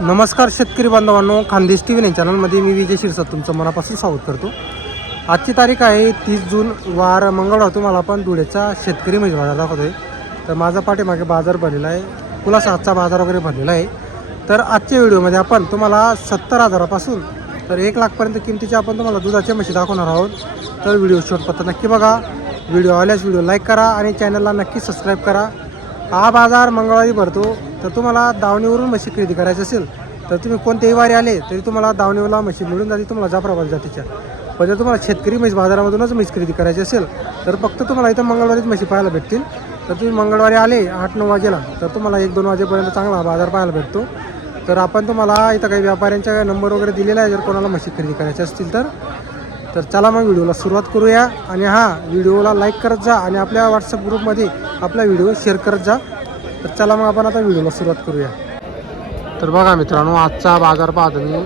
नमस्कार शेतकरी बांधवांनो, खानदेश टी व्ही चॅनलमध्ये मी विजय शिरसाट तुमचं मनापासून स्वागत करतो. आजची तारीख आहे 30 जून, वार मंगळवार. तुम्हाला आपण धुळ्याचा शेतकरी म्हैस बाजार दाखवतो आहे. तर माझा पाठीमागे बाजार भरलेला आहे, पुलासा आजचा बाजार वगैरे भरलेला आहे. तर आजच्या व्हिडिओमध्ये आपण तुम्हाला 70,000पासून तर 1 लाखपर्यंत किमतीच्या आपण तुम्हाला दुधाच्या म्हशी दाखवणार आहोत. तर व्हिडिओ शेवटपर्यंत नक्की बघा. व्हिडिओ आल्यास व्हिडिओ लाईक करा आणि चॅनलला नक्की सबस्क्राईब करा. हा बाजार मंगळवारी भरतो. तर तुम्हाला दावणीवरून म्हशी खरेदी करायची असेल तर तुम्ही कोणत्याही वारी आले तरी तुम्हाला दावणीवरला म्हशी मिळून जाते तुम्हाला जाफराबाद जातीच्या. पण जर तुम्हाला शेतकरी म्हैस बाजारामधूनच म्हैस खरेदी करायची असेल तर फक्त तुम्हाला इथं मंगळवारीच म्हशी पाहायला भेटतील. तर तुम्ही मंगळवारी आले 8-9 वाजेला तर तुम्हाला 1-2 वाजेपर्यंत चांगला बाजार पाहायला भेटतो. तर आपण तुम्हाला इथं काही व्यापाऱ्यांचा नंबर वगैरे दिलेला आहे जर कोणाला म्हशी खरेदी करायची असतील तर चला मग व्हिडिओला सुरुवात करूया. आणि व्हिडिओला लाईक करत जा आणि आपल्या व्हॉट्सअप ग्रुपमध्ये आपला व्हिडिओ शेअर करत जा. तर चला मग आपण आता व्हिडिओला सुरुवात करूया. तर बघा मित्रांनो, आजचा बाजार पाहतो मी.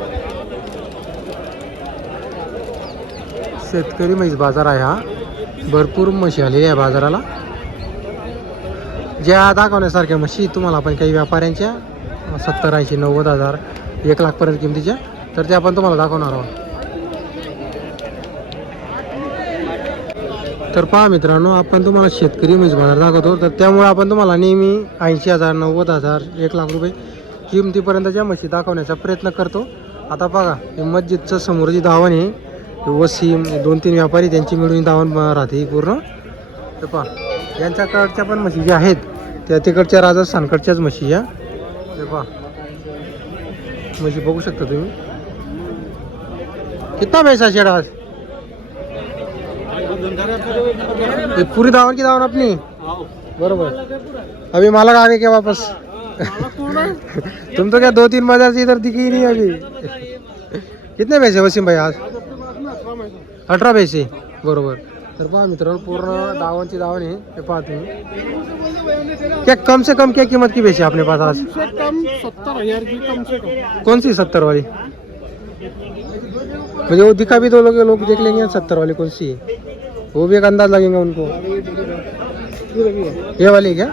शेतकरी म्हैस बाजार आहे हा. भरपूर म्हशी आलेली आहे बाजाराला. ज्या दाखवण्यासारख्या म्हशी तुम्हाला आपण काही व्यापाऱ्यांच्या 70, 80, 90 हजार 1 लाखपर्यंत किमतीच्या तर त्या आपण तुम्हाला दाखवणार आहोत. तर पहा मित्रांनो, आपण तुम्हाला शेतकरी म्हैस बाजार दाखवतो. तर त्यामुळे आपण तुम्हाला नेहमी 80,000, 90,000, 1 लाख रुपये किमतीपर्यंतच्या म्हशी दाखवण्याचा प्रयत्न करतो. आता बघा, हे मस्जिदचं समोर जी दावण आहे, वसीम 2-3 व्यापारी त्यांची मिळून दावण राहते ही पूर्ण. तर पहा, यांच्याकडच्या पण म्हशी ज्या आहेत त्या तिकडच्या राजस्थानकडच्याच म्हशी या. तर पहा, म्हशी बघू शकता तुम्ही. कितना पैसा शेड आज पूरी दावण की दावण अपनी बरोबर. अभी मालक आगे क्या वापस तुम तो क्या 2-3 बाजार से इधर दिखी ही नहीं अभी. कितने पैसे वसीम भाई आज? 18 पैसे बरोबर. तर पहा मित्रांनो, पूर्ण दावणची दावण आहे. हे पहा तुम्ही. क्या कम से कम क्या कीमत की बेची आपने पास आज? कम 70,000 की कम से कम. कौन सी 70 वाली? मुझे वो दिखा भी दो लोग देख लेंगे 70 वाली कौन सी है, वो भी एक अंदाज लगेगा उनको. ये वाली क्या?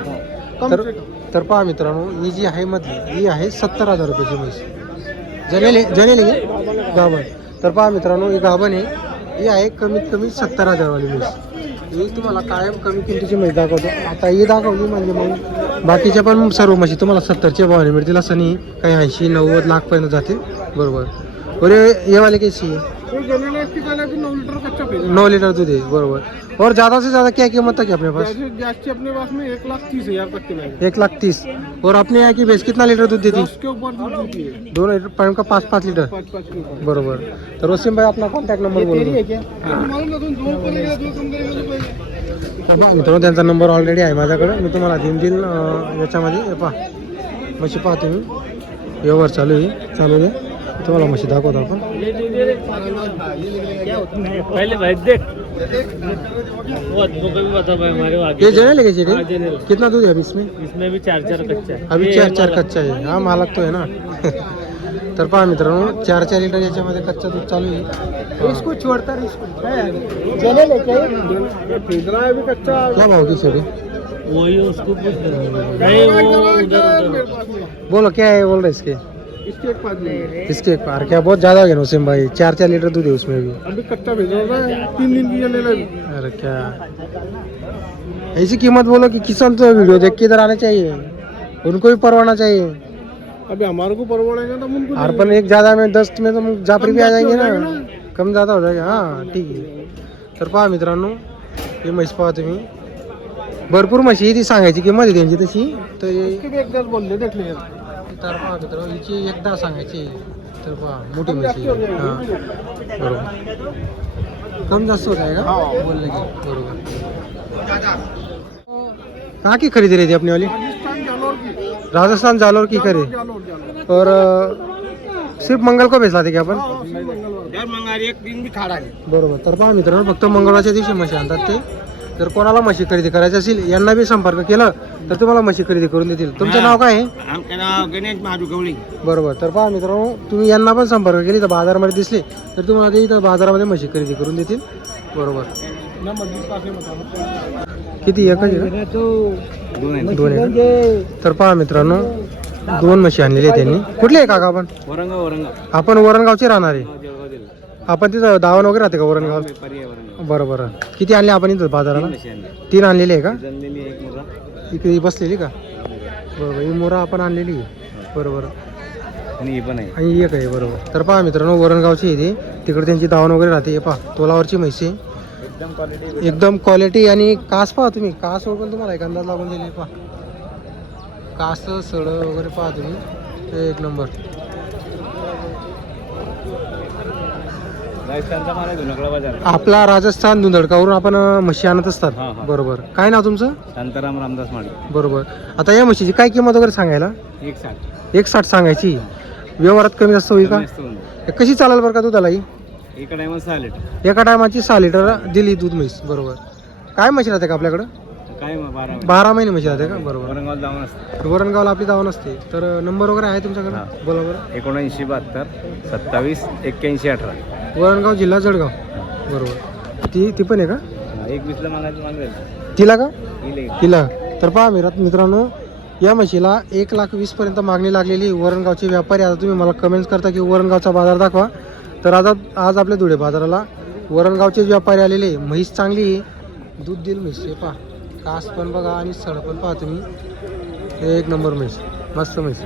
तर पहा मित्रांनो, ही जी आहे मधली ही आहे 70,000 रुपयाची म्हैस. जनेल गाभण. तर पहा मित्रांनो, ही गाभण आहे. ही आहे कमीत कमी 70,000 वाली म्हैस. ही तुम्हाला कायम कमी किमतीची म्हैस दाखवतो. आता ही दाखवली म्हणजे मग बाकीच्या पण सर्व म्हशी तुम्हाला 70च्या भावाने मिळतील असं नाही. काही 80-90 लाखपर्यंत जातील बरोबर. और ये वाले कैसी है? 9 लीटर दूध है बरोबर. और ज़्यादा से ज़्यादा क्या कीमत तक है अपने पास? अपने पास में 1,30,000 तक की है. 1,30,000. और अपने यहाँ की भैंस कितना लीटर दूध देती? उसके ऊपर दूध देती है 2 लीटर टाइम का 5-5 लीटर 5 बरोबर. तर वसीम भाई अपना कॉन्टॅक्ट नंबर बोलू. मित्रांनो, त्यांचा नंबर ऑलरेडी आहे माझ्याकडे, मी तुम्हाला देईल याच्यामध्ये. पहा म्हशी पहा तुम्ही. व्यवहार चालू आहे. तुम्हाला म्हशी दाखवतो आपण. पहले भाई देख ये जनेल है कैसे? कितना दूध है अभी इसमें? इसमें भी 4 कच्चा है. अभी 4 कच्चा आहे. हा मालक तो आहे ना. तर पहा मित्रांनो, 4 लीटर याच्यामध्ये कच्चा दूध चालू आहे. इसको छोड़ता जनेल है भी कच्चा. क्या भाव की सभी? वही उसको नहीं, वो उधर बोलो क्या है बोल रहे इसके? इसके एक पार क्या बहुत ज़्यादा हो गया वसीम भाई. 4 लीटर दूध है उसमें भी. अभी कच्चा भेज रहा है 3 दिन की जनेल है. अरे क्या ऐसी कीमत बोलो कि किसान तो वीडियो देख के इधर आना चाहिए, उनको भी परवाना चाहिए. अभी हमारे को परवड़ेगा तो उनको और अपन एक ज़्यादा में 10 में तो जाफरी भी आ जाएंगे ना, कम ज़्यादा हो जाएगा. हां ठीक आहे. तर पहा मित्रांनो, हे म्हैस पहा तुम्ही. भरपूर म्हशी ती सांगायची किंमत आहे त्यांची तशी. तर एकदाच बोलले देखले. तर पहा मित्रांनो, हिची एकदा सांगायची. तर पहा मोठी म्हशी. हां बरोबर. कम जास्त हो जाएगा बोलने की बरोबर. कहाँ की खरीदी रही थी अपनी वाली? राजस्थान जालोर की खरी. और सिर्फ मंगल को बेचला थे क्या आपण? एक दिन भी खाड़ा है बरोबर. तर पहा मित्रांनो, फक्त मंगळवारच्या दिवशी म्हशी आणतात ते. जर कोणाला म्हशी खरेदी करायची असेल यांना बी संपर्क केला तर तुम्हाला म्हशी खरेदी करून देतील. तुमचं नाव काय आहे? आमचं नाव गणेश महाजू गवळी. बरोबर. तर पहा मित्रांनो, तुम्ही यांना पण संपर्क केली तर बाजारामध्ये दिसले तर तुम्हाला ते इथं बाजारामध्ये म्हशी खरेदी करून देतील बरोबर. किती एकच आहे? 2 एकर. तर पहा मित्रांनो, 2 म्हशी आणलेल्या आहेत त्यांनी. कुठले आहे काका आपण? आपण वरणगावचे राहणार आहे. आपण तिथं दावण वगैरे राहते का वरणगाव? बरं बरं. किती आणले आपण इथं बाजाराला? 3 आणलेले आहे का? इकडे बसलेली का? बरोबर. ही मोरा आपण आणलेली आहे. बरोबर. आणि एक आहे. बरोबर. तर पहा मित्रांनो, वरणगावची आहे ती. तिकडे त्यांची दावण वगैरे राहते. हे पहा तोलावरची म्हशी आहे. एकदम क्वालिटी. आणि कास पहा तुम्ही, कास वगैरे तुम्हाला एक अंदाज लागून दिली. पहा कास सड वगैरे पहा तुम्ही, एक नंबर. आपला राजस्थान धुंदडकावरून आपण म्हशी आणत असतात. बरोबर. काय नाव तुमचं? शांताराम रामदास माळी. बरोबर. आता या म्हशीची काय किंमत वगैरे सांगायला? 1.60 सांगायची. व्यवहारात कमी जास्त होईल का? कशी चालेल बरं का दुधाला? ही एका टायमाची 6 लिटर दिली दूध म्हैस. बरोबर. काय म्हशी राहते का आपल्याकडं? 12 महिने म्हशी राहते का? बरोबर. वरणगावला आपली दावण असते. तर नंबर वगैरे आहे तुमच्याकडे? बोला बरं. 7972 27 81 18. वरणगाव, जिल्हा जळगाव. बरोबर. ती पण आहे का? 21 ला मागायचं. तिला का? तिला. तर पहा मित्रांनो, या म्हशीला 1,20,000 पर्यंत मागणी लागलेली. वरणगावचे व्यापारी. आता तुम्ही मला कमेंट्स करता की वरणगावचा बाजार दाखवा. तर आज आपल्या धुळे बाजाराला वरणगावचेच व्यापारी आलेले. म्हैस चांगली आहे, दूध देईल म्हैस. हे पहा कास पण बघा आणि सड पण पहा तुम्ही, एक नंबर म्हैस, मस्त म्हैस.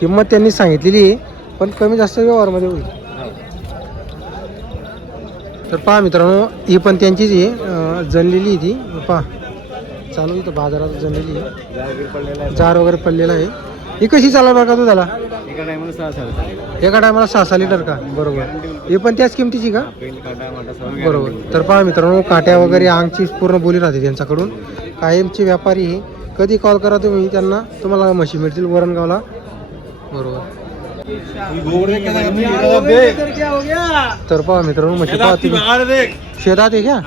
किंमत त्यांनी सांगितलेली आहे, पण कमी जास्त व्यवहारमध्ये होईल. तर पहा मित्रांनो, ही पण त्यांचीच आहे, जनलेली आहे ती. पहा चालू इथं बाजारात जनलेली आहे. जार वगैरे पडलेला आहे. ही कशी चालणार बरं का तू त्याला? एका टायमाला 6 लिटर का? बरोबर. हे पण त्याच किमतीची का? बरोबर. तर पहा मित्रांनो, काट्या वगैरे अंगची पूर्ण बोली राहते त्यांच्याकडून. कायमचे व्यापारी हे. कधी कॉल करा तुम्ही त्यांना, तुम्हाला म्हशी मिळतील वरणगावला. बरोबर. तर पहा मित्रांनो, म्हशी पहा तुम्ही, शेतात आहे का?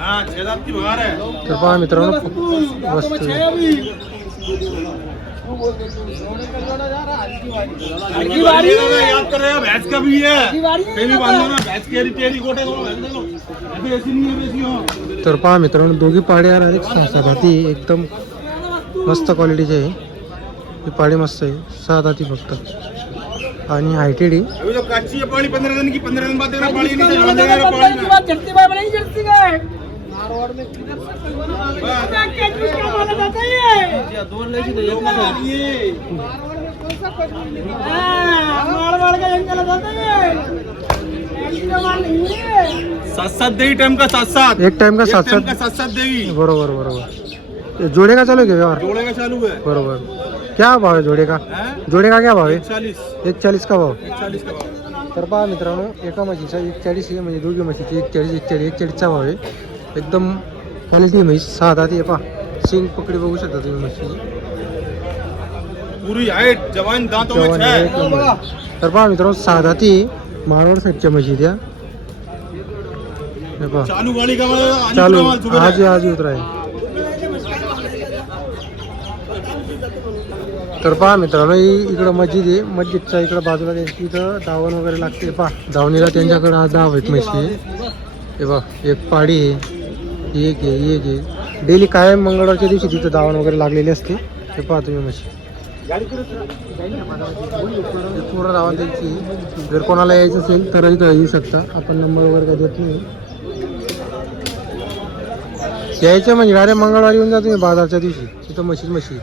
तर पहा मित्रांनो, मस्त तर पहा मित्रांनो, दोघी पाड्या आणि 6 दाती एकदम मस्त क्वालिटीचे आहे. ही पाडी मस्त आहे, 6 दाती फक्त. आणि हायटेड आहे. एक टाइम का 7 देगी. बरोबर. जोड़े का चालू है व्यवहार? जोड़े का चालू है. बरोबर. क्या भाव है जोड़े का? जोड़े का क्या भाव है? 140 का भाव. तर पहा मित्रांनो, एका म्हशीचा 140 आहे, म्हणजे दोघी म्हशीचे 140चा भाव आहे. एकदम क्वालिटी म्हैस, 6 दाती आहे. पहा सिंग पकडी बघू शकता तुम्ही म्हशीची. पूरी हाइट जवान दांतों में है. तर पहा मित्रांनो, 6 दाती मारवाड साईडच्या म्हशी त्या. चालू गाड़ी का चालू आज उतरा आहे. तर पहा मित्रांनो, इकडं मस्जिद आहे. मस्जिदच्या इकडं बाजूला त्यांची इथं दावण वगैरे लागते. पहा दावणीला त्यांच्याकडं आज 10 आहेत म्हशी आहे. हे बघ, एक पाडी आहे, एक आहे. डेली कायम मंगळवारच्या दिवशी तिथं दावण वगैरे लागलेली असते. हे पहा तुम्ही म्हशी पूर्ण दावण त्यांची. जर कोणाला यायचं असेल तर इथं येऊ शकता. आपण नंबर वगैरे काय देत नाही. यायचं म्हणजे अरे मंगळवारी येऊन जा तुम्ही बाजारच्या दिवशी, तिथं म्हशी